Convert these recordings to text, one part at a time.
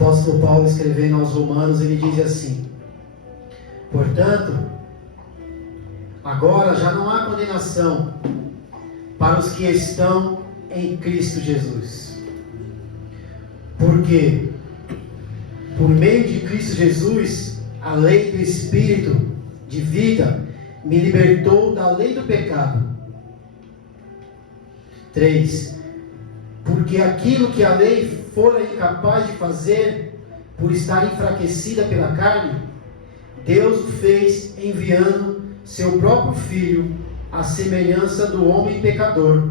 apóstolo Paulo, escrevendo aos Romanos, ele diz assim: portanto, agora já não há condenação para os que estão em Cristo Jesus. Porque, por meio de Cristo Jesus, a lei do Espírito de vida me libertou da lei do pecado. 3. Porque aquilo que a lei fora incapaz de fazer, por estar enfraquecida pela carne, Deus o fez enviando seu próprio Filho, à semelhança do homem pecador,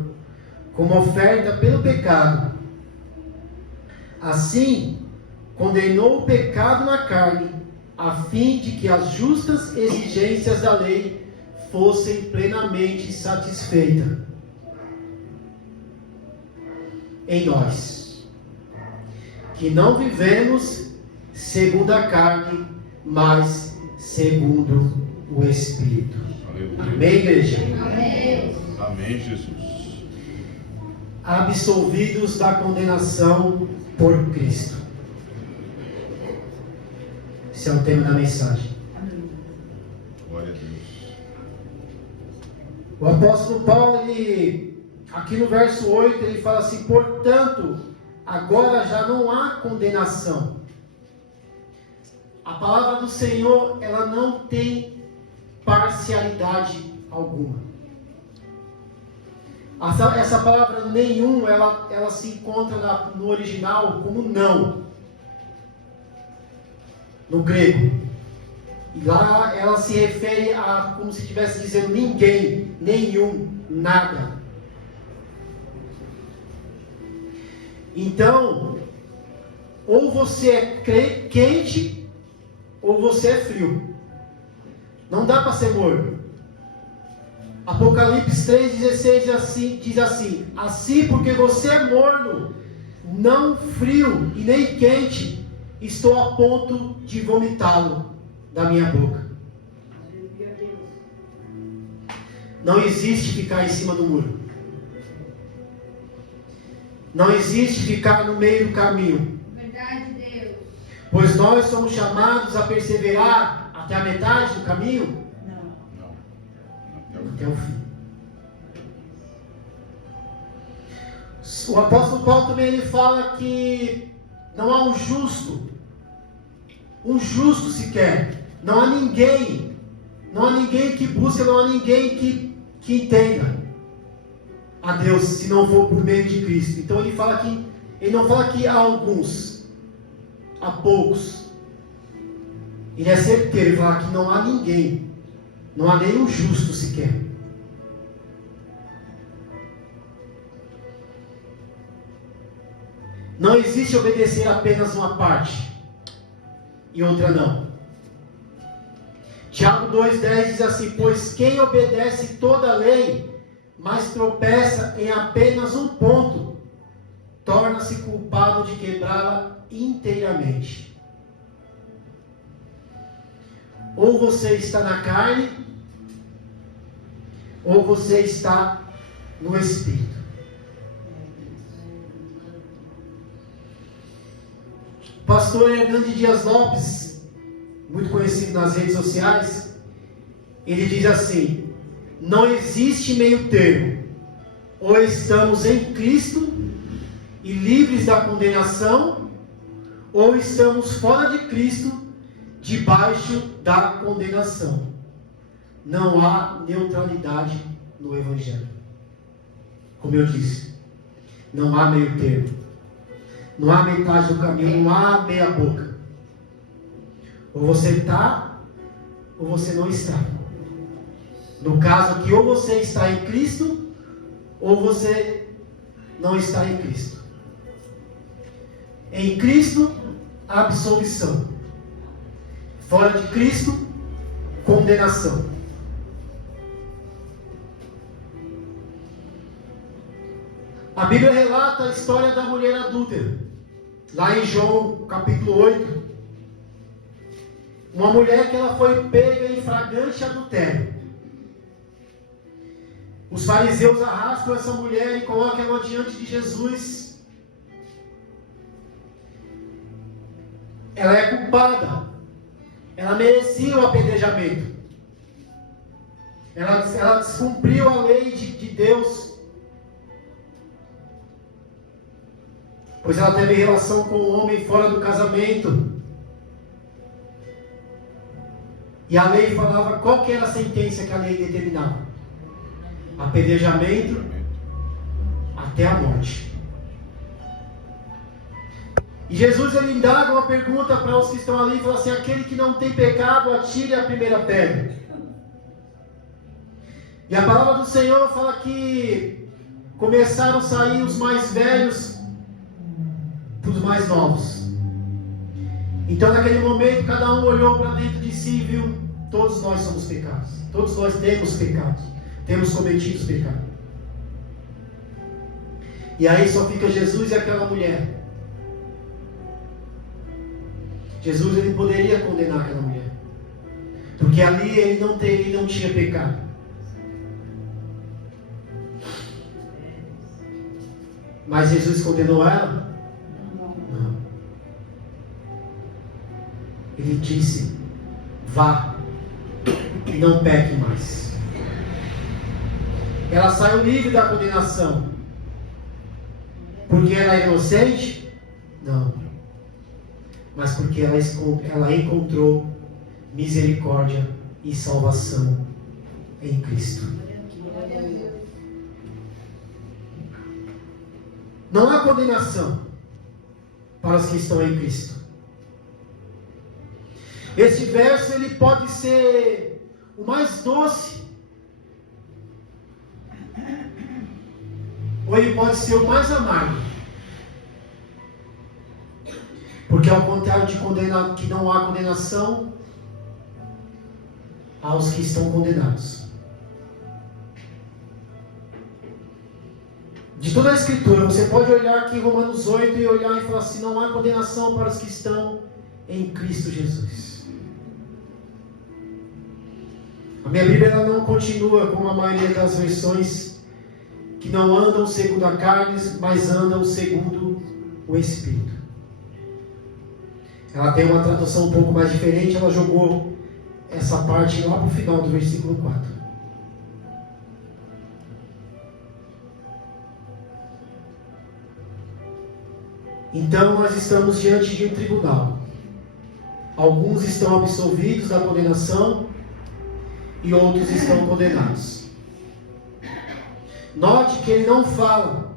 como oferta pelo pecado. Assim, condenou o pecado na carne, a fim de que as justas exigências da lei fossem plenamente satisfeitas em nós, que não vivemos segundo a carne, mas segundo o Espírito. Aleluia. Amém, igreja? Amém. Amém, Jesus. Absolvidos da condenação por Cristo. Esse é o tema da mensagem. Glória a Deus. O apóstolo Paulo, ele, aqui no verso 8, ele fala assim: portanto, agora já não há condenação. A palavra do Senhor, ela não tem parcialidade alguma. Essa palavra nenhum, ela se encontra no original como não, no grego. E lá ela se refere a como se estivesse dizendo ninguém, nenhum, nada. Então, ou você é quente, ou você é frio. Não dá para ser morno. Apocalipse 3,16 diz assim: assim porque você é morno, não frio e nem quente, estou a ponto de vomitá-lo da minha boca. Não existe ficar em cima do muro. Não existe ficar no meio do caminho. Verdade, Deus. Pois nós somos chamados a perseverar até a metade do caminho. Não. Até o fim. O apóstolo Paulo também ele fala que não há um justo sequer. Não há ninguém que busque, não há ninguém que entenda a Deus, se não for por meio de Cristo. Então ele não fala que há alguns, há poucos. Ele é certeiro, ele fala que não há ninguém, não há nenhum justo sequer. Não existe obedecer apenas uma parte e outra não. Tiago 2,10 diz assim: pois quem obedece toda a lei, mas tropeça em apenas um ponto, torna-se culpado de quebrá-la inteiramente. Ou você está na carne, ou você está no Espírito. Pastor Hernandes Dias Lopes, muito conhecido nas redes sociais, ele diz assim: não existe meio termo. Ou estamos em Cristo e livres da condenação, ou estamos fora de Cristo, debaixo da condenação. Não há neutralidade no Evangelho. Como eu disse, não há meio termo. Não há metade do caminho, não há meia boca. Ou você está, ou você não está. No caso aqui, ou você está em Cristo, ou você não está em Cristo. Em Cristo, absolvição. Fora de Cristo, condenação. A Bíblia relata a história da mulher adúltera. Lá em João capítulo 8. Uma mulher que ela foi pega em flagrante adultério. Os fariseus arrastam essa mulher e colocam ela diante de Jesus. ela é culpada. Ela merecia o apedrejamento. Ela descumpriu a lei de Deus. Pois ela teve relação com o homem fora do casamento. E a lei falava qual que era a sentença que a lei determinava: apedrejamento até a morte. E Jesus ele indaga uma pergunta para os que estão ali e fala assim: aquele que não tem pecado, atire a primeira pedra. E a palavra do Senhor fala que começaram a sair os mais velhos para os mais novos. Então naquele momento cada um olhou para dentro de si e viu: todos nós somos pecados, todos nós temos pecados, temos cometido pecado. E aí só fica Jesus e aquela mulher. Jesus ele poderia condenar aquela mulher, porque ali ele não tinha pecado. Mas Jesus condenou ela? Não. Ele disse: vá e não peque mais. Ela saiu livre da condenação porque ela é inocente? Não. Mas porque ela encontrou misericórdia e salvação em Cristo. Não há condenação para os que estão em Cristo. Este verso ele pode ser o mais doce, ou ele pode ser o mais amargo. Porque ao contrário de condenar, que não há condenação aos que estão condenados. De toda a Escritura, você pode olhar aqui em Romanos 8 e olhar e falar assim: não há condenação para os que estão em Cristo Jesus. A minha Bíblia ela não continua como a maioria das versões, que não andam segundo a carne, mas andam segundo o Espírito. Ela tem uma tradução um pouco mais diferente, ela jogou essa parte lá para o final do versículo 4. Então nós estamos diante de um tribunal. Alguns estão absolvidos da condenação e outros estão condenados. Note que ele não fala,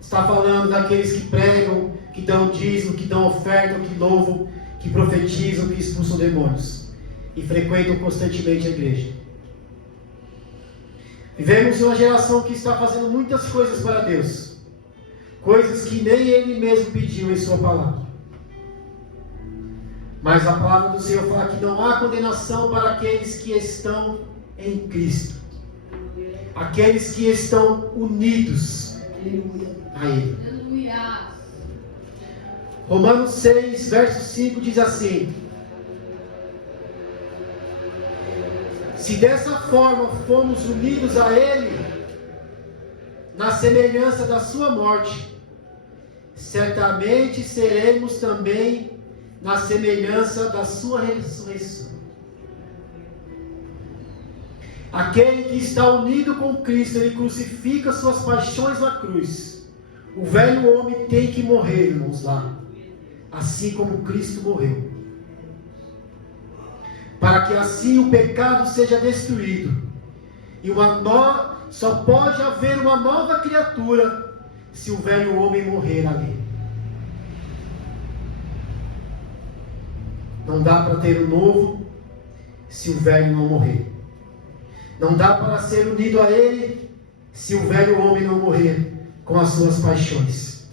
está falando daqueles que pregam, que dão dízimo, que dão oferta, que louvam, que profetizam, que expulsam demônios e frequentam constantemente a igreja. Vivemos em uma geração que está fazendo muitas coisas para Deus, coisas que nem Ele mesmo pediu em sua palavra. Mas a palavra do Senhor fala que não há condenação para aqueles que estão em Cristo, aqueles que estão unidos a Ele. Romanos 6, verso 5 diz assim: se dessa forma fomos unidos a Ele, na semelhança da sua morte, certamente seremos também na semelhança da sua ressurreição. Aquele que está unido com Cristo, ele crucifica suas paixões na cruz. O velho homem tem que morrer, irmãos, lá, assim como Cristo morreu, para que assim o pecado seja destruído e só pode haver uma nova criatura se o velho homem morrer ali. Não dá para ter o novo se o velho não morrer. Não dá para ser unido a Ele se o velho homem não morrer com as suas paixões.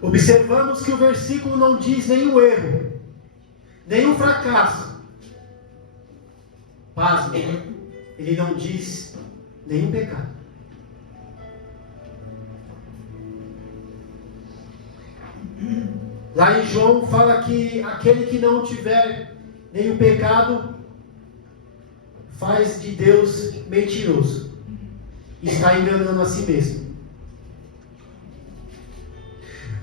Observamos que o versículo não diz nenhum erro, nenhum fracasso. Pasme, ele não diz nenhum pecado. Lá em João fala que aquele que não tiver nenhum pecado, faz de Deus mentiroso. Está enganando a si mesmo.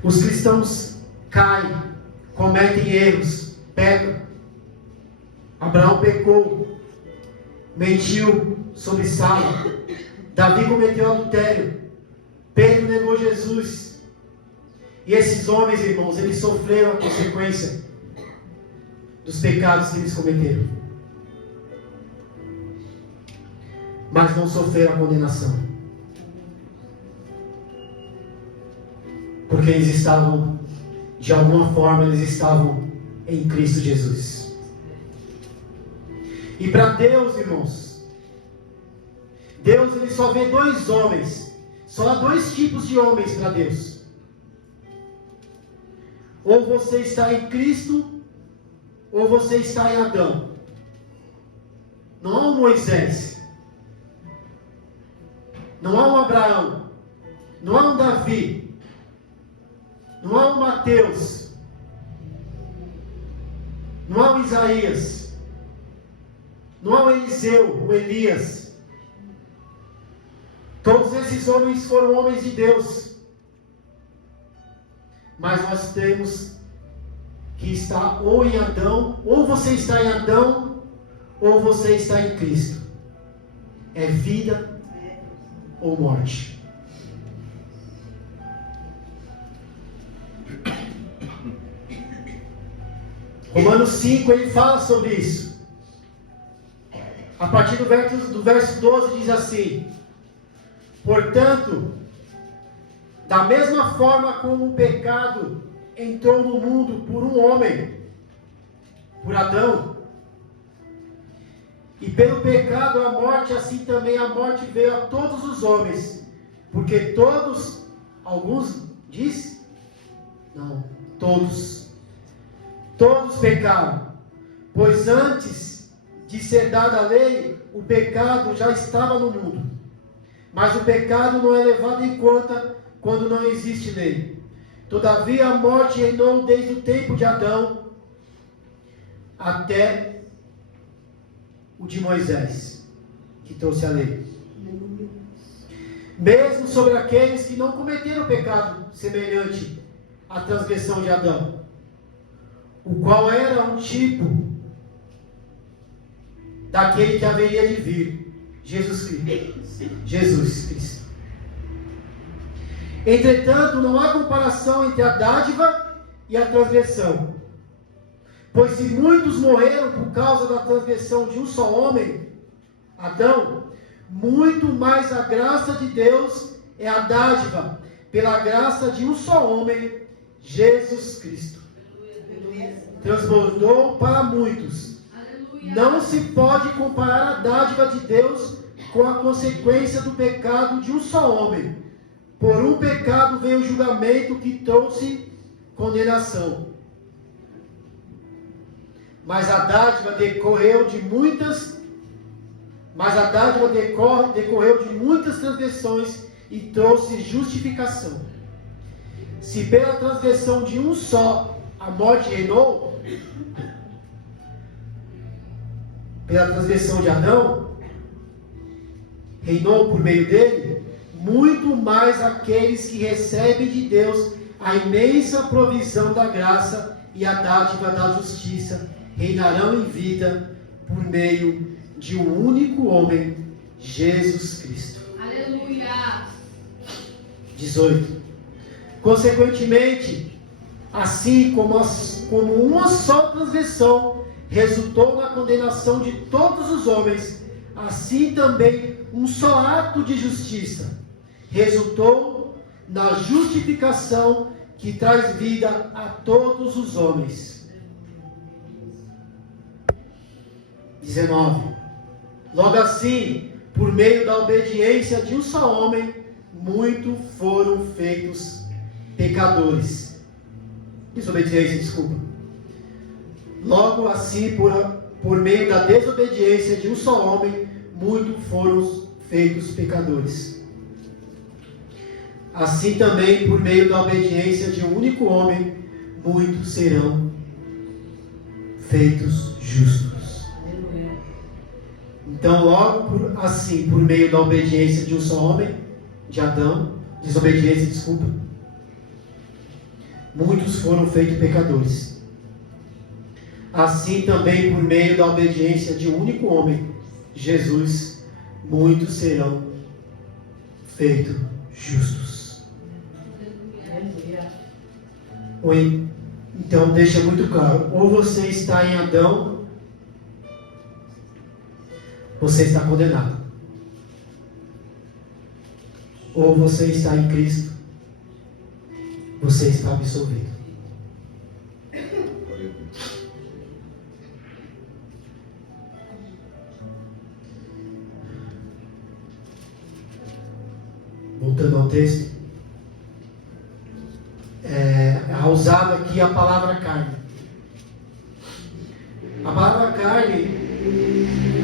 Os cristãos caem, cometem erros, pecam. Abraão pecou, mentiu sobre Sara. Davi cometeu adultério. Pedro negou Jesus. E esses homens, irmãos, eles sofreram a consequência dos pecados que eles cometeram. Mas não sofreram a condenação. Porque eles estavam, de alguma forma, eles estavam em Cristo Jesus. E para Deus, irmãos, Deus ele só vê dois homens. Só há dois tipos de homens para Deus. Ou você está em Cristo, ou você está em Adão. Não há um Moisés. Não há um Abraão. Não há um Davi. Não há um Mateus. Não há um Isaías. Não há um Eliseu, o Elias. Todos esses homens foram homens de Deus. Mas nós temos que estar ou em Adão, ou você está em Adão, ou você está em Cristo. É vida ou morte. Romanos 5, ele fala sobre isso. A partir do verso 12 diz assim: portanto, da mesma forma como o pecado entrou no mundo por um homem, por Adão, e pelo pecado a morte, assim também a morte veio a todos os homens, porque todos, alguns diz, não, todos pecaram, pois antes de ser dada a lei, o pecado já estava no mundo, mas o pecado não é levado em conta quando não existe lei. Todavia a morte reinou desde o tempo de Adão até o de Moisés, que trouxe a lei. Mesmo sobre aqueles que não cometeram pecado semelhante à transgressão de Adão, o qual era um tipo daquele que haveria de vir, Jesus Cristo. Entretanto, não há comparação entre a dádiva e a transgressão. Pois se muitos morreram por causa da transgressão de um só homem, Adão, muito mais a graça de Deus é a dádiva, pela graça de um só homem, Jesus Cristo. Transbordou para muitos. Não se pode comparar a dádiva de Deus com a consequência do pecado de um só homem. Por um pecado veio o julgamento que trouxe condenação. Mas a dádiva decorreu de muitas transgressões e trouxe justificação. Se pela transgressão de um só a morte reinou, pela transgressão de Adão, reinou por meio dele, muito mais aqueles que recebem de Deus a imensa provisão da graça e a dádiva da justiça reinarão em vida por meio de um único homem, Jesus Cristo. Aleluia! 18. Consequentemente, assim como uma só transgressão resultou na condenação de todos os homens, assim também um só ato de justiça resultou na justificação que traz vida a todos os homens. 19. Logo assim, por meio da obediência de um só homem, muitos foram feitos pecadores. Desobediência, desculpa. Logo assim, por meio da desobediência de um só homem, muitos foram feitos pecadores. Assim também, por meio da obediência de um único homem, muitos serão feitos justos. Então, logo assim, por meio da obediência de um só homem, de Adão, desobediência, desculpa, muitos foram feitos pecadores. Assim também, por meio da obediência de um único homem, Jesus, muitos serão feitos justos. Oi. Então, deixa muito claro: ou você está em Adão, você está condenado. Ou você está em Cristo, você está absolvido. Voltando ao texto, usada aqui a palavra carne. A palavra carne,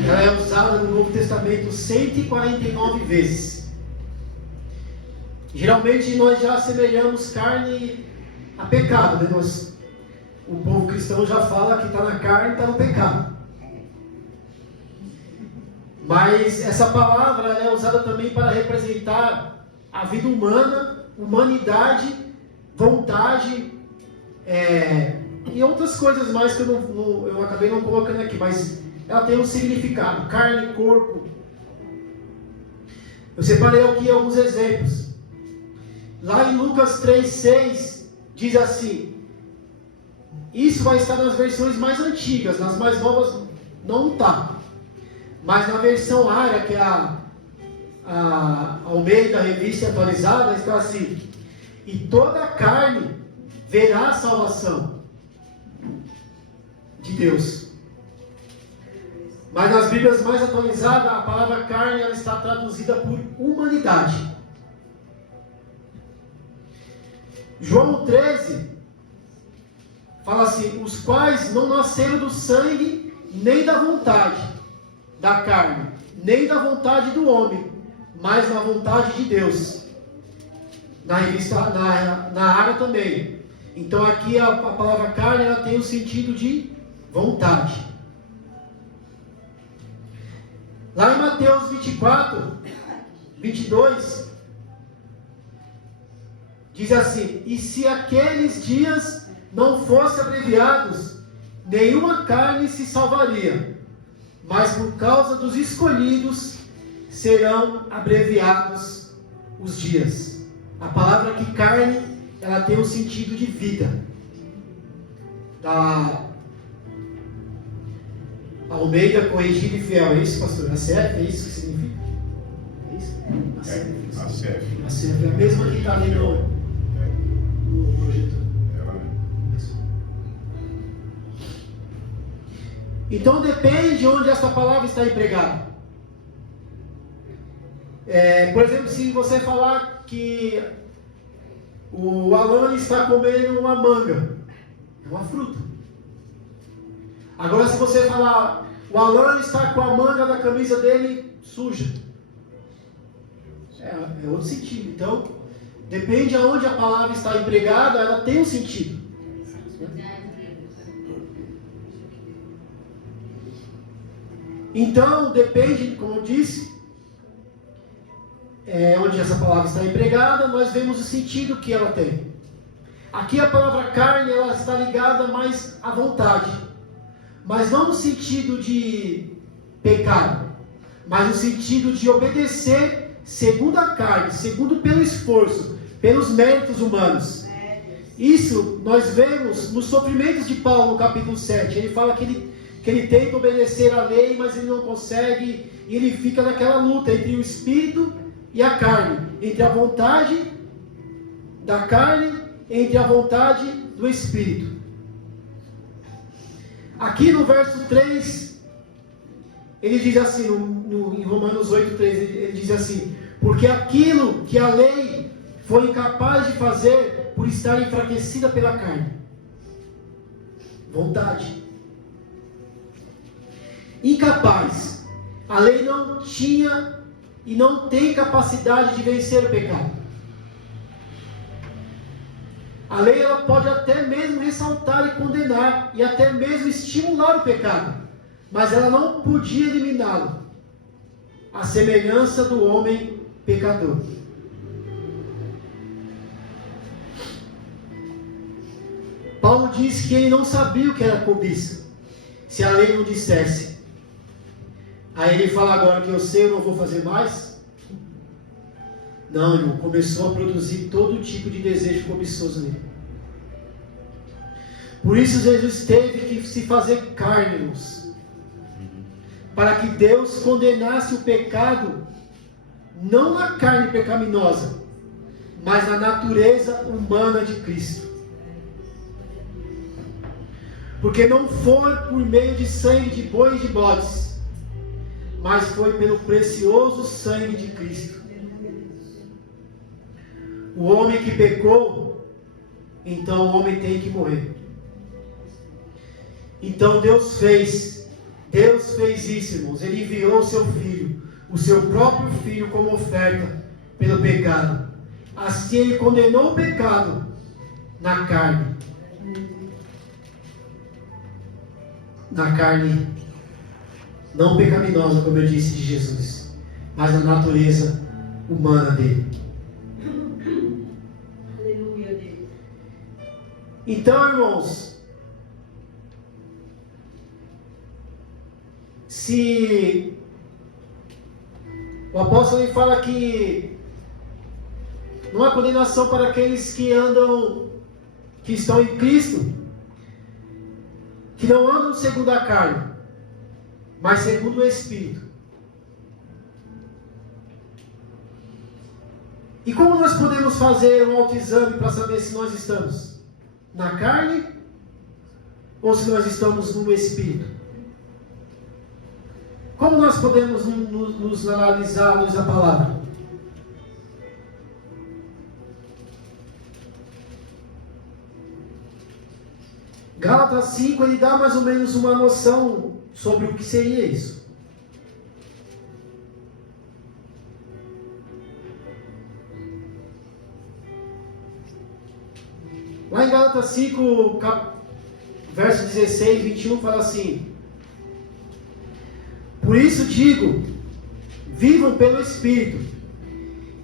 ela é usada no Novo Testamento 149 vezes. Geralmente nós já assemelhamos carne a pecado, né? O povo cristão já fala que está na carne, está no pecado. Mas essa palavra é usada também para representar a vida humana, humanidade, vontade, e outras coisas mais que eu acabei não colocando aqui, mas ela tem um significado: carne, corpo. Eu separei aqui alguns exemplos. Lá em Lucas 3,6 diz assim, isso vai estar nas versões mais antigas, nas mais novas não está, mas na versão área, que é a Almeida Revista Atualizada, está assim: e toda a carne verá a salvação de Deus. Mas nas Bíblias mais atualizadas, a palavra carne ela está traduzida por humanidade. João 13 fala assim: os quais não nasceram do sangue, nem da vontade da carne, nem da vontade do homem, mas na vontade de Deus. Na revista, na área também. Então aqui a palavra carne ela tem o sentido de vontade. Lá em Mateus 24, 22, diz assim: e se aqueles dias não fossem abreviados, nenhuma carne se salvaria, mas por causa dos escolhidos serão abreviados os dias. A palavra aqui, carne, ela tem um sentido de vida. Da Almeida Corrigida e Fiel, é isso, pastor? A CF, é isso que significa? É isso? A CF. A CF é a mesma que está ali no projetor. Ela mesmo. Então depende de onde essa palavra está empregada. Por exemplo, se você falar que o Alan está comendo uma manga, é uma fruta. Agora, se você falar, o Alan está com a manga da camisa dele suja, é outro sentido. Então, depende de onde a palavra está empregada, ela tem um sentido. Então, depende, como eu disse, onde essa palavra está empregada, nós vemos o sentido que ela tem. Aqui a palavra carne, ela está ligada mais à vontade, mas não no sentido de pecado, mas no sentido de obedecer segundo a carne, segundo pelo esforço, pelos méritos humanos. Isso nós vemos nos sofrimentos de Paulo no capítulo 7. Ele fala que ele tenta obedecer à lei, mas ele não consegue, e ele fica naquela luta entre o espírito e a carne, entre a vontade da carne, entre a vontade do espírito. Aqui no verso 3, ele diz assim, em Romanos 8:3, ele diz assim: porque aquilo que a lei foi incapaz de fazer por estar enfraquecida pela carne, vontade, incapaz, a lei não tinha e não tem capacidade de vencer o pecado. A lei ela pode até mesmo ressaltar e condenar, e até mesmo estimular o pecado, mas ela não podia eliminá-lo. à semelhança do homem pecador. Paulo diz que ele não sabia o que era cobiça, se a lei não dissesse. Aí ele fala: agora que eu sei, eu não vou fazer mais? Não, irmão, começou a produzir todo tipo de desejo cobiçoso nele. Por isso Jesus teve que se fazer carne, irmãos, para que Deus condenasse o pecado, não na carne pecaminosa, mas na natureza humana de Cristo. Porque não foi por meio de sangue de bois e de bodes, mas foi pelo precioso sangue de Cristo. O homem que pecou, então o homem tem que morrer. Então Deus fez isso, irmãos. Ele enviou o seu filho, o seu próprio filho, como oferta pelo pecado. Assim ele condenou o pecado na carne. Na carne não pecaminosa, como eu disse, de Jesus, mas na natureza humana dele. Aleluia, Deus. Então, irmãos, se o apóstolo ele fala que não há condenação para aqueles que estão em Cristo, que não andam segundo a carne, mas segundo o Espírito. E como nós podemos fazer um autoexame para saber se nós estamos na carne ou se nós estamos no Espírito? Como nós podemos nos analisar à luz da palavra? Gálatas 5, ele dá mais ou menos uma noção sobre o que seria isso. Lá em Gálatas 5, verso 16 e 21, fala assim: por isso digo, vivam pelo Espírito,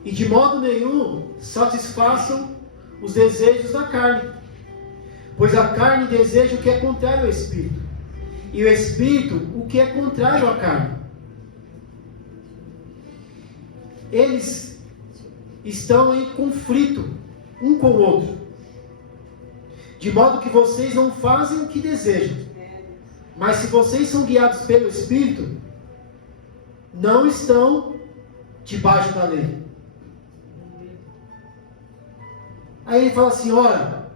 e de modo nenhum satisfaçam os desejos da carne. Pois a carne deseja o que é contrário ao Espírito, e o Espírito o que é contrário à carne. Eles estão em conflito um com o outro, de modo que vocês não fazem o que desejam. Mas se vocês são guiados pelo Espírito, não estão debaixo da lei. Aí ele fala assim: ora,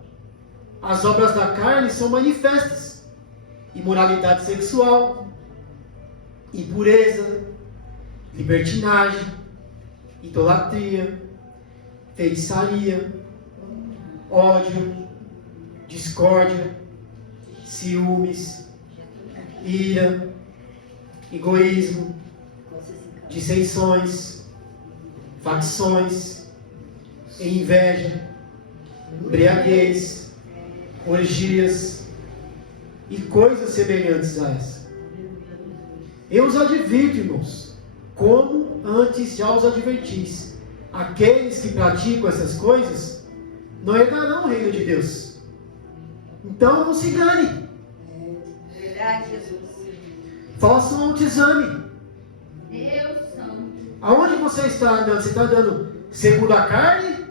as obras da carne são manifestas: imoralidade sexual, impureza, libertinagem, idolatria, feitiçaria, ódio, discórdia, ciúmes, ira, egoísmo, dissensões, facções, inveja, embriaguez, orgias e coisas semelhantes a essa. Eu os advirto, irmãos, como antes já os advertis: aqueles que praticam essas coisas não herdarão o reino de Deus. Então não se engane. Verdade, Jesus. Faça um autoexame. Deus santo. Aonde você está andando? Você está andando segundo a carne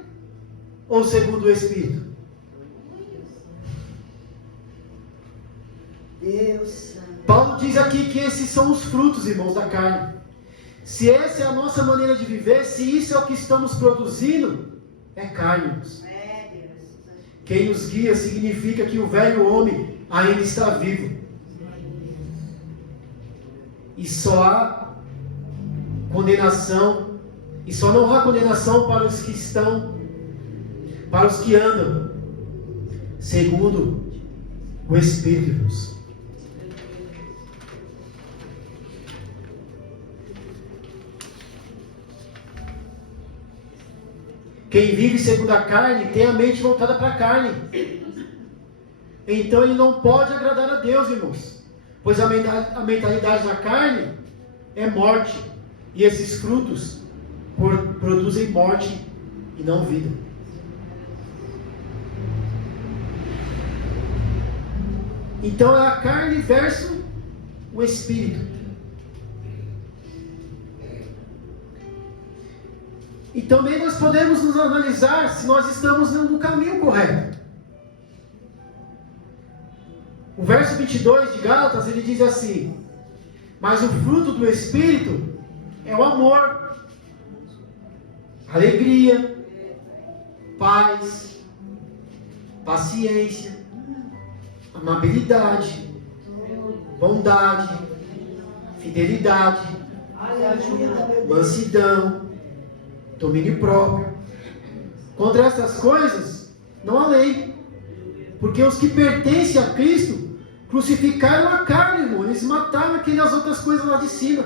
ou segundo o Espírito? Deus santo. Paulo diz aqui que esses são os frutos, irmãos, da carne. Se essa é a nossa maneira de viver, se isso é o que estamos produzindo, é carne, irmãos. É, Deus. Quem nos guia significa que o velho homem ainda está vivo. E só há condenação, e só não há condenação para os que andam segundo o Espírito, irmãos. Quem vive segundo a carne tem a mente voltada para a carne. Então ele não pode agradar a Deus, irmãos. Pois a mentalidade da carne é morte, E esses frutos produzem morte e não vida. Então é a carne versus o espírito. E também nós podemos nos analisar se nós estamos no caminho correto. O verso 22 de Gálatas, ele diz assim: mas o fruto do Espírito é o amor, alegria, paz, paciência, amabilidade, bondade, fidelidade, mansidão, domínio próprio. Contra essas coisas não há lei, porque os que pertencem a Cristo crucificaram a carne, irmão. Eles mataram aquelas outras coisas lá de cima,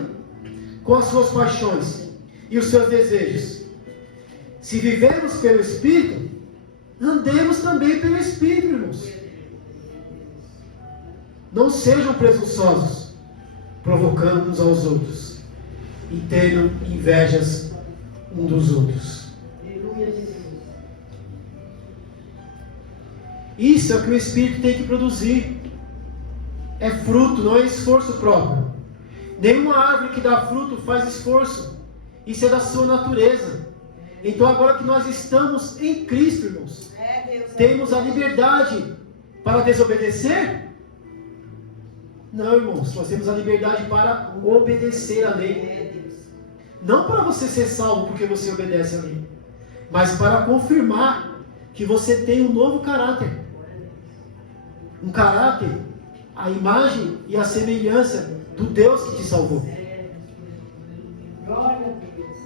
com as suas paixões e os seus desejos. Se vivemos pelo Espírito, andemos também pelo Espírito, irmãos. Não sejam presunçosos, provocando uns aos outros e tendo invejas um dos outros. Isso é o que o Espírito tem que produzir. É fruto, não é esforço próprio. Nenhuma árvore que dá fruto faz esforço. Isso é da sua natureza. Então agora que nós estamos em Cristo, irmãos, temos a liberdade para desobedecer? Não, irmãos, nós temos a liberdade para obedecer a lei. Não para você ser salvo porque você obedece a lei, mas para confirmar que você tem um novo caráter. Um caráter, a imagem e a semelhança do Deus que te salvou. Glória a Deus.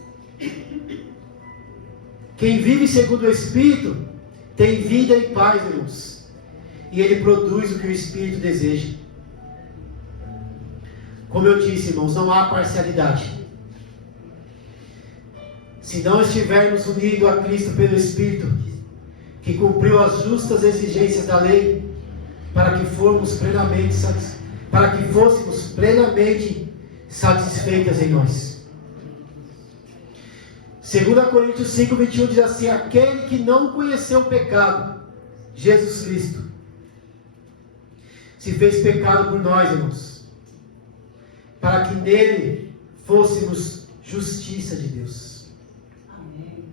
Quem vive segundo o Espírito tem vida e paz, irmãos. E ele produz o que o Espírito deseja. Como eu disse, irmãos, não há parcialidade. Se não estivermos unidos a Cristo pelo Espírito, que cumpriu as justas exigências da lei, para que fôssemos plenamente satisfeitas em nós. 2 Coríntios 5, 21 diz assim: aquele que não conheceu o pecado, Jesus Cristo, se fez pecado por nós, irmãos, para que nele fôssemos justiça de Deus. Amém.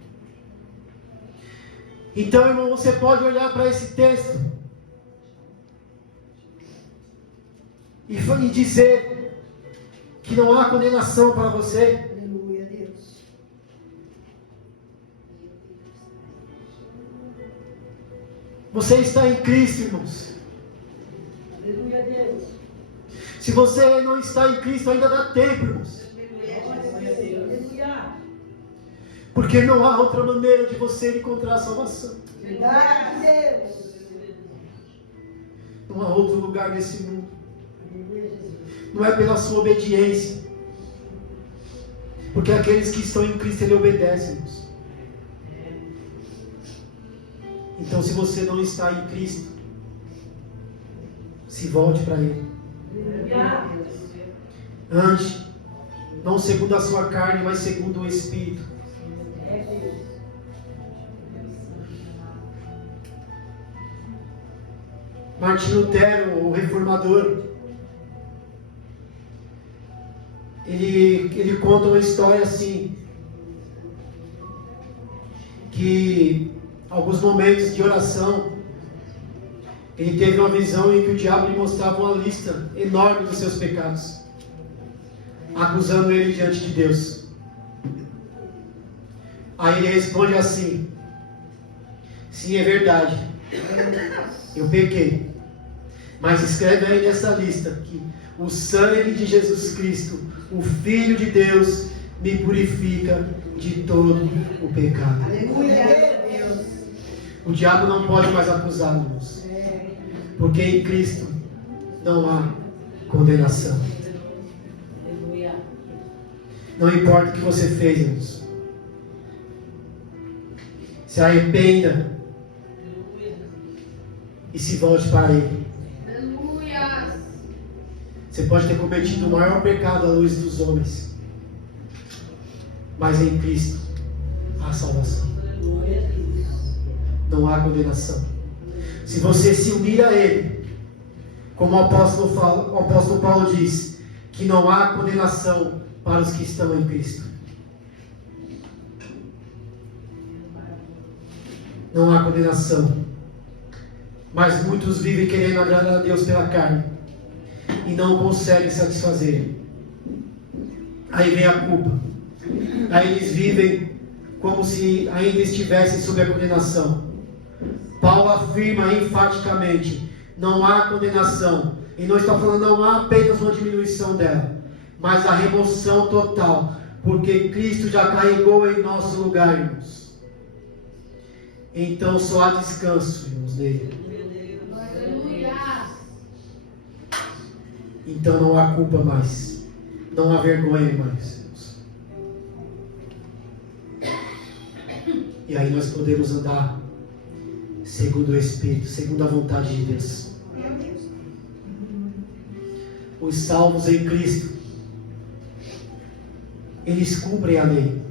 Então, irmão, você pode olhar para esse texto e dizer que não há condenação para você. Aleluia a Deus. Você está em Cristo, irmãos. Aleluia a Deus. Se você não está em Cristo, ainda dá tempo, irmãos. Aleluia. Porque não há outra maneira de você encontrar a salvação. Glória a Deus. Não há outro lugar nesse mundo. Não é pela sua obediência. Porque aqueles que estão em Cristo, Ele obedece, irmãos. Então, se você não está em Cristo, se volte para Ele. Ande, não segundo a sua carne, mas segundo o Espírito. Martinho Lutero, o reformador, ele conta uma história assim, que alguns momentos de oração, ele teve uma visão em que o diabo lhe mostrava uma lista enorme dos seus pecados, acusando ele diante de Deus. Aí ele responde assim: sim, é verdade, eu pequei, mas escreve aí nessa lista que o sangue de Jesus Cristo, o Filho de Deus, me purifica de todo o pecado. Aleluia a Deus. O diabo não pode mais acusar, irmãos, porque em Cristo não há condenação. Aleluia. Não importa o que você fez, irmãos, se arrependa e se volte para Ele. Aleluia. Você pode ter cometido o maior pecado à luz dos homens, Mas em Cristo há salvação. Não há condenação. Se você se unir a Ele, como o apóstolo Paulo diz, que não há condenação para os que estão em Cristo. Não há condenação. Mas muitos vivem querendo agradar a Deus pela carne e não conseguem satisfazer. Aí vem a culpa. Aí eles vivem como se ainda estivessem sob a condenação. Paulo afirma enfaticamente: não há condenação. E não está falando não há apenas uma diminuição dela, mas a remoção total, porque Cristo já carregou em nosso lugar, irmãos. Então só há descanso, irmãos, nele. Então não há culpa mais, não há vergonha mais, irmãos. E aí nós podemos andar segundo o Espírito, segundo a vontade de Deus. Os salvos em Cristo, eles cumprem a lei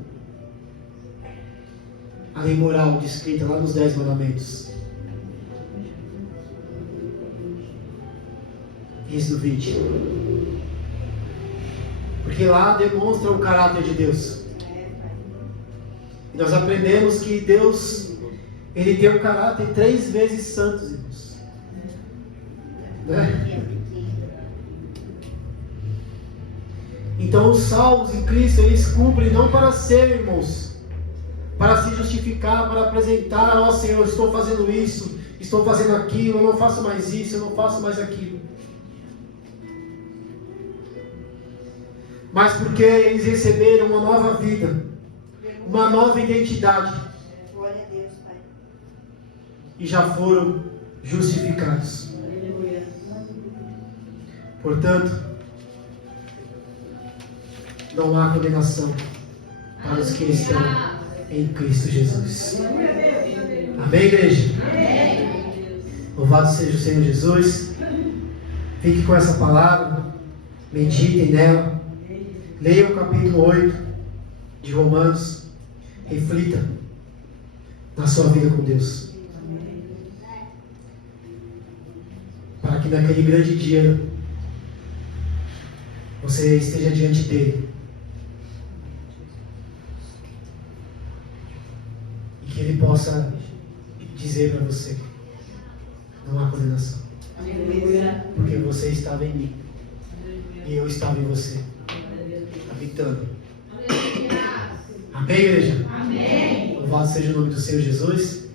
moral descrita lá nos 10 mandamentos. Êxodo 20. Porque lá demonstra o caráter de Deus. E nós aprendemos que Deus, Ele tem um caráter 3 vezes santo, irmãos. Né? Então os salvos em Cristo, eles cumprem não para ser, irmãos, para se justificar, para apresentar: ó Senhor, eu estou fazendo isso, estou fazendo aquilo, eu não faço mais isso, eu não faço mais aquilo. Mas porque eles receberam uma nova vida, uma nova identidade, e já foram justificados. Portanto, não há condenação para os que estão em Cristo Jesus. Amém, igreja? Louvado seja o Senhor Jesus. Fique com essa palavra, meditem nela. Leia o capítulo 8 de Romanos. Reflita na sua vida com Deus, para que naquele grande dia você esteja diante dele e que ele possa dizer para você: não há condenação, porque você estava em mim e eu estava em você, habitando. Amém, igreja? Amém. Louvado seja o nome do Senhor Jesus.